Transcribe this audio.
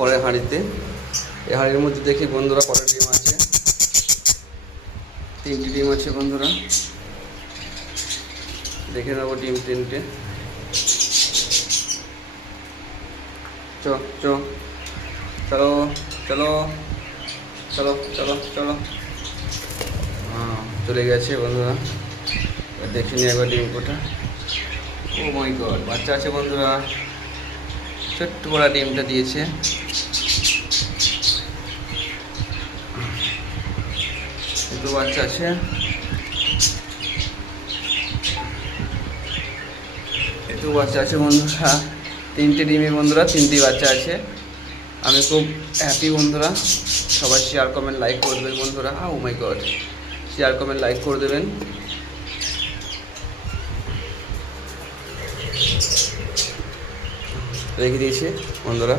পরের হাঁড়িতে। এই হাঁড়ির মধ্যে দেখি বন্ধুরা কটা ডিম আছে। 3টি ডিম আছে বন্ধুরা, দেখে নেবো ডিম 3টে। চলো চলো চলো চলো চলো চলো চলো। চলে গেছে বন্ধুরা, দেখে নিই একবার ডিম কোটা। ও মাই গড, বাচ্চা আছে বন্ধুরা, ছোট্ট বড় ডিমটা দিয়েছে। একটু বাচ্চা আছে, একটু বাচ্চা আছে বন্ধুরা। 3টে ডিমে বন্ধুরা 3টি বাচ্চা আছে। আমি খুব হ্যাপি বন্ধুরা। সবাই শেয়ার কমেন্ট লাইক করে দেবেন বন্ধুরা। ও মাই গড, শেয়ার কমেন্ট লাইক করে দেবেন। রেখে দিয়েছে বন্ধুরা।